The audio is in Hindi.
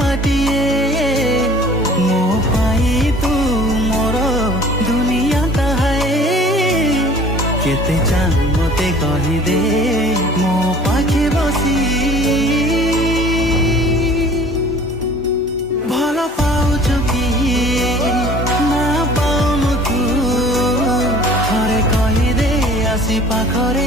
माटिए मो पाई तू मोर दुनिया ताहाए केते चाह मते कही दे मो पाखे बसी भल पाउछु कि ना पाउनु तू थरे कही दे आसी पाखरे